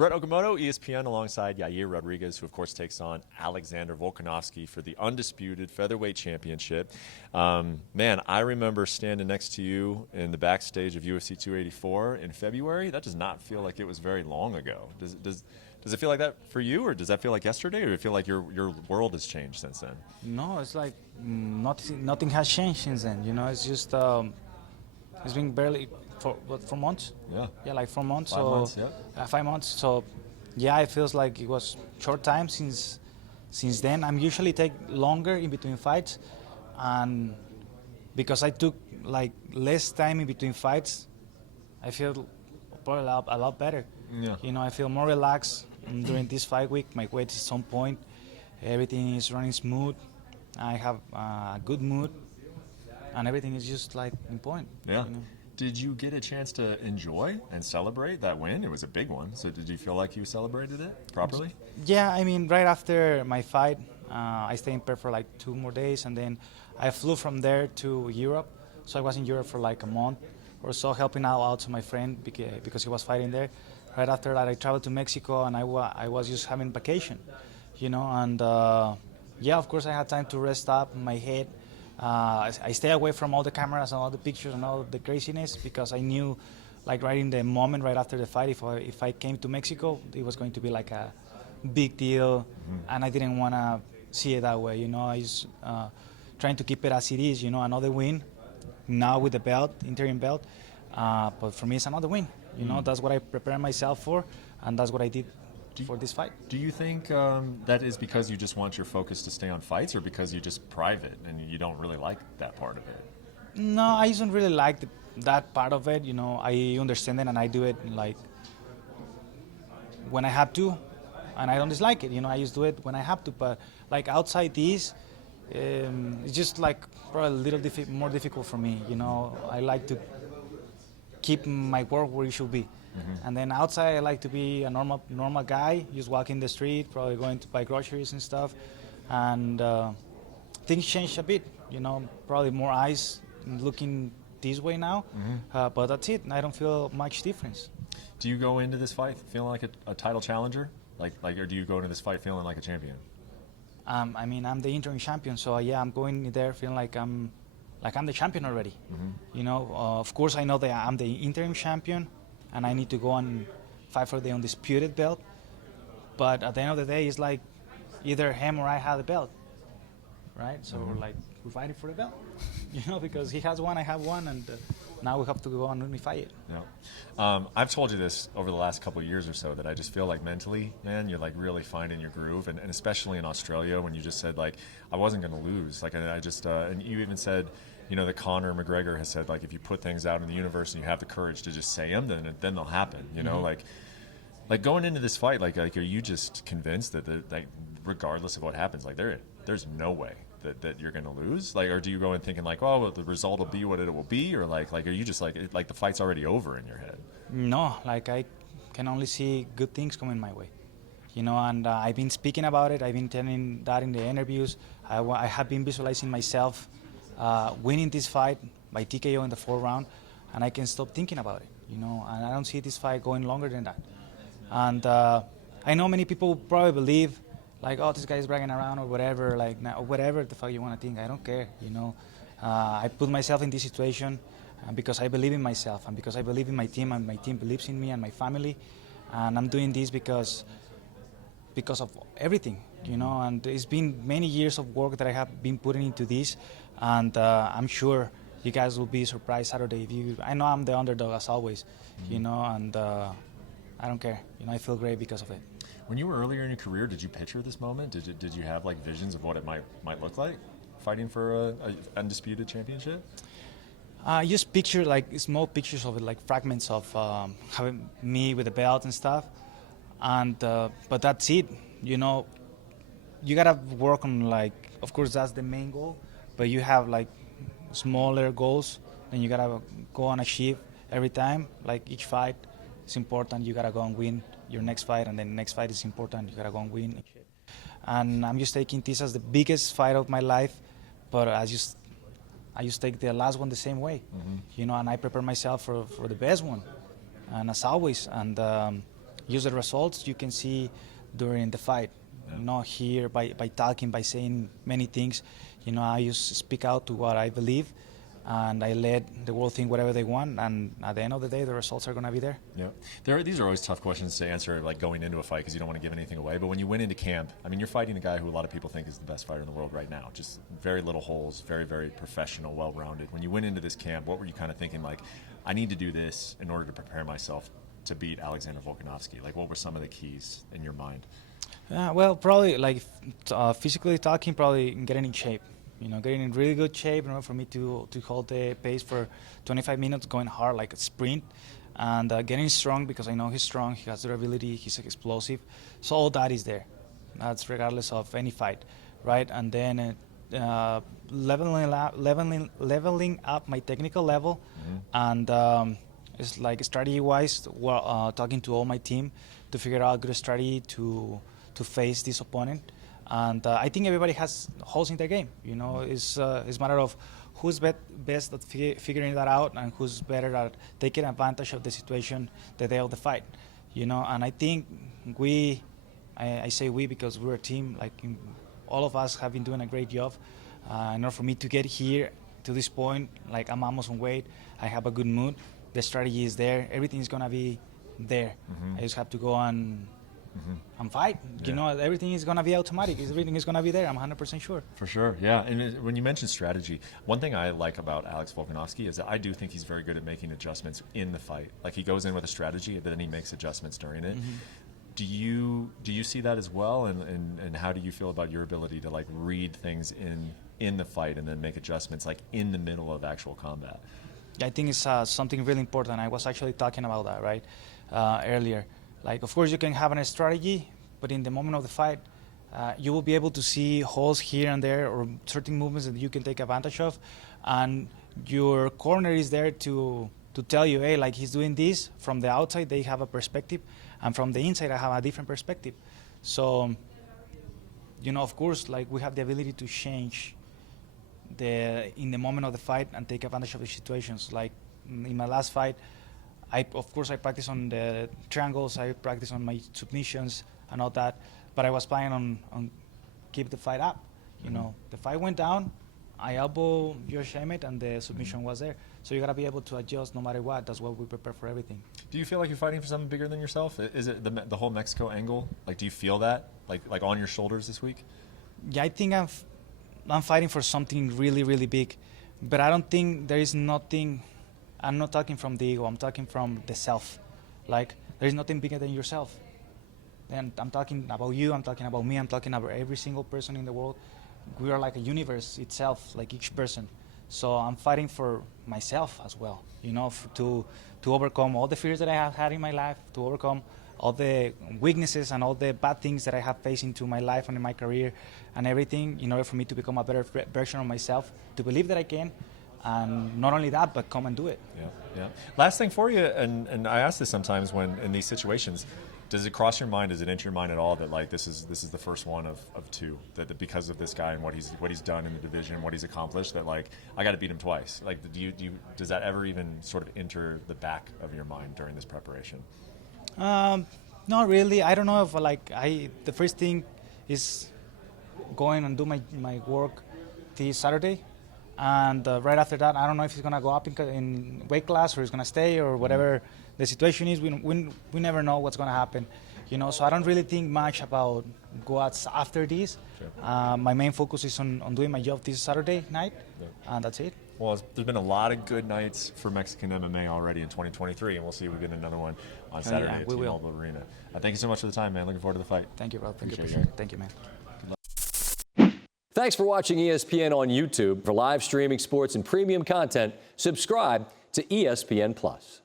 Brett Okamoto, ESPN, alongside Yair Rodriguez, who of course takes on Alexander Volkanovski for the undisputed featherweight championship. Man, I remember standing next to you in the backstage of UFC 284 in February. That does not feel like it was very long ago. Does it feel like that for you, or does that feel like yesterday, or do you feel like your world has changed since then? No, it's like nothing has changed since then. It's just it's been barely for 4 months. Yeah, like 4 months. 5 months. Yeah. 5 months. So yeah, it feels like it was short time since then. I'm usually take longer in between fights, and because I took like less time in between fights, I feel probably a lot better. Yeah. I feel more relaxed during this fight week. My weight is on point. Everything is running smooth. I have a good mood, and everything is just like in point. Yeah. Did you get a chance to enjoy and celebrate that win? It was a big one. So did you feel like you celebrated it properly? Yeah, I mean, right after my fight, I stayed in Perth for like 2 more days, and then I flew from there to Europe. So I was in Europe for like a month or so, helping out to my friend because he was fighting there. Right after that, I traveled to Mexico, and I was just having vacation, and yeah, of course, I had time to rest up my head. I stay away from all the cameras and all the pictures and all the craziness because I knew, like right in the moment, right after the fight, if I came to Mexico, it was going to be like a big deal, and I didn't want to see it that way. I was trying to keep it as it is. Another win, now with the belt, interim belt, but for me, it's another win. That's what I prepared myself for, and that's what I did for this fight. Do you think that is because you just want your focus to stay on fights, or because you're just private and you don't really like that part of it? No, I don't really like that part of it. I understand it, and I do it like when I have to, and I don't dislike it. I just do it when I have to. But like outside this, it's just like probably a little more difficult for me. I like to keep my work where it should be. And then outside, I like to be a normal guy, just walking the street, probably going to buy groceries and stuff. And things change a bit, probably more eyes looking this way now. But that's it. I don't feel much difference. Do you go into this fight feeling like a title challenger, or do you go into this fight feeling like a champion? I mean, I'm the interim champion, so yeah, I'm going in there feeling like I'm the champion already. Of course, I know that I'm the interim champion, and I need to go and fight for the undisputed belt. But at the end of the day, it's like either him or I have the belt, right? So we're fighting for the belt, because he has one, I have one, and now we have to go and unify it. Yeah. I've told you this over the last couple of years or so, that I just feel like mentally, man, you're like really finding your groove, and especially in Australia when you just said like I wasn't going to lose, like I just and you even said, that Conor McGregor has said, like, if you put things out in the universe and you have the courage to just say them, then they'll happen. Like going into this fight, like are you just convinced that regardless of what happens, like there's no way that you're going to lose? Like, or do you go in thinking like, oh, well, the result will be what it will be, or like are you just like the fight's already over in your head? No, like I can only see good things coming my way. And I've been speaking about it. I've been telling that in the interviews. I have been visualizing myself winning this fight by TKO in the 4th round, and I can stop thinking about it, and I don't see this fight going longer than that. And I know many people probably believe, like, oh, this guy is bragging around or whatever, like, whatever the fuck you want to think, I don't care, I put myself in this situation because I believe in myself, and because I believe in my team, and my team believes in me and my family, and I'm doing this because of everything, and it's been many years of work that I have been putting into this. And I'm sure you guys will be surprised Saturday. I know I'm the underdog as always, and I don't care. I feel great because of it. When you were earlier in your career, did you picture this moment? Did you have like visions of what it might look like, fighting for a undisputed championship? I just picture like small pictures of it, like fragments of having me with the belt and stuff, and but that's it. You gotta work on, like, of course that's the main goal. But you have like smaller goals, and you gotta go and achieve every time. Like each fight is important. You gotta go and win your next fight, and then the next fight is important. You gotta go and win. And I'm just taking this as the biggest fight of my life, but I just take the last one the same way, and I prepare myself for the best one, and as always. And use the results you can see during the fight. Not here by talking, by saying many things. I just speak out to what I believe, and I let the world think whatever they want, and at the end of the day, the results are going to be there. Yeah, these are always tough questions to answer, like going into a fight, because you don't want to give anything away. But when you went into camp, I mean, you're fighting a guy who a lot of people think is the best fighter in the world right now. Just very little holes, very, very professional, well-rounded. When you went into this camp, what were you kind of thinking, like, I need to do this in order to prepare myself to beat Alexander Volkanovski? Like, what were some of the keys in your mind? Well, probably like physically talking, probably getting in shape. Getting in really good shape in order for me to hold the pace for 25 minutes, going hard like a sprint, and getting strong because I know he's strong, he has durability, he's explosive. So all that is there. That's regardless of any fight, right? And then leveling up my technical level, and it's like strategy-wise, talking to all my team to figure out a good strategy to face this opponent. And I think everybody has holes in their game. It's a matter of who's best at figuring that out and who's better at taking advantage of the situation the day of the fight. And I think I say we because we're a team. All of us have been doing a great job. In order for me to get here to this point, like I'm almost on weight, I have a good mood. The strategy is there. Everything is gonna be there. I just have to go on. Fight. Everything is going to be automatic. Everything is going to be there. I'm 100% sure. For sure, yeah. And when you mentioned strategy, one thing I like about Alex Volkanovski is that I do think he's very good at making adjustments in the fight. Like, he goes in with a strategy, but then he makes adjustments during it. Do you see that as well? And how do you feel about your ability to, like, read things in the fight and then make adjustments, like, in the middle of actual combat? I think it's something really important. I was actually talking about that right earlier. Like, of course, you can have a strategy, but in the moment of the fight, you will be able to see holes here and there or certain movements that you can take advantage of. And your corner is there to tell you, hey, like, he's doing this. From the outside, they have a perspective. And from the inside, I have a different perspective. So, of course, like, we have the ability to change in the moment of the fight and take advantage of the situations. Like, in my last fight, I practice on the triangles, I practice on my submissions and all that, but I was planning on keep the fight up. The fight went down, I elbow Josh Emmett, and the submission was there. So you gotta be able to adjust no matter what. That's why we prepare for everything. Do you feel like you're fighting for something bigger than yourself? Is it the whole Mexico angle? Like, do you feel that like on your shoulders this week? Yeah, I think I'm fighting for something really, really big, but I don't think there is nothing. I'm not talking from the ego, I'm talking from the self. Like, there is nothing bigger than yourself. And I'm talking about you, I'm talking about me, I'm talking about every single person in the world. We are like a universe itself, like each person. So I'm fighting for myself as well, to overcome all the fears that I have had in my life, to overcome all the weaknesses and all the bad things that I have faced into my life and in my career and everything, in order for me to become a better version of myself, to believe that I can. And not only that, but come and do it. Yeah. Last thing for you, and I ask this sometimes when in these situations, does it cross your mind? Does it enter your mind at all that, like, this is the first one of two, that because of this guy and what he's done in the division, what he's accomplished, that, like, I got to beat him twice? Like, does that ever even sort of enter the back of your mind during this preparation? Not really. I don't know if the first thing is going and do my work this Saturday. And right after that, I don't know if he's going to go up in weight class or he's going to stay or whatever the situation is. We never know what's going to happen, So I don't really think much about go-outs after this. Sure. My main focus is on doing my job this Saturday night, and that's it. Well, there's been a lot of good nights for Mexican MMA already in 2023, and we'll see if we get another one on Saturday at T-Mobile Arena. Thank you so much for the time, man. Looking forward to the fight. Thank you, Rob. Thank you. Thank you, man. Thanks for watching ESPN on YouTube. For live streaming sports and premium content, subscribe to ESPN+.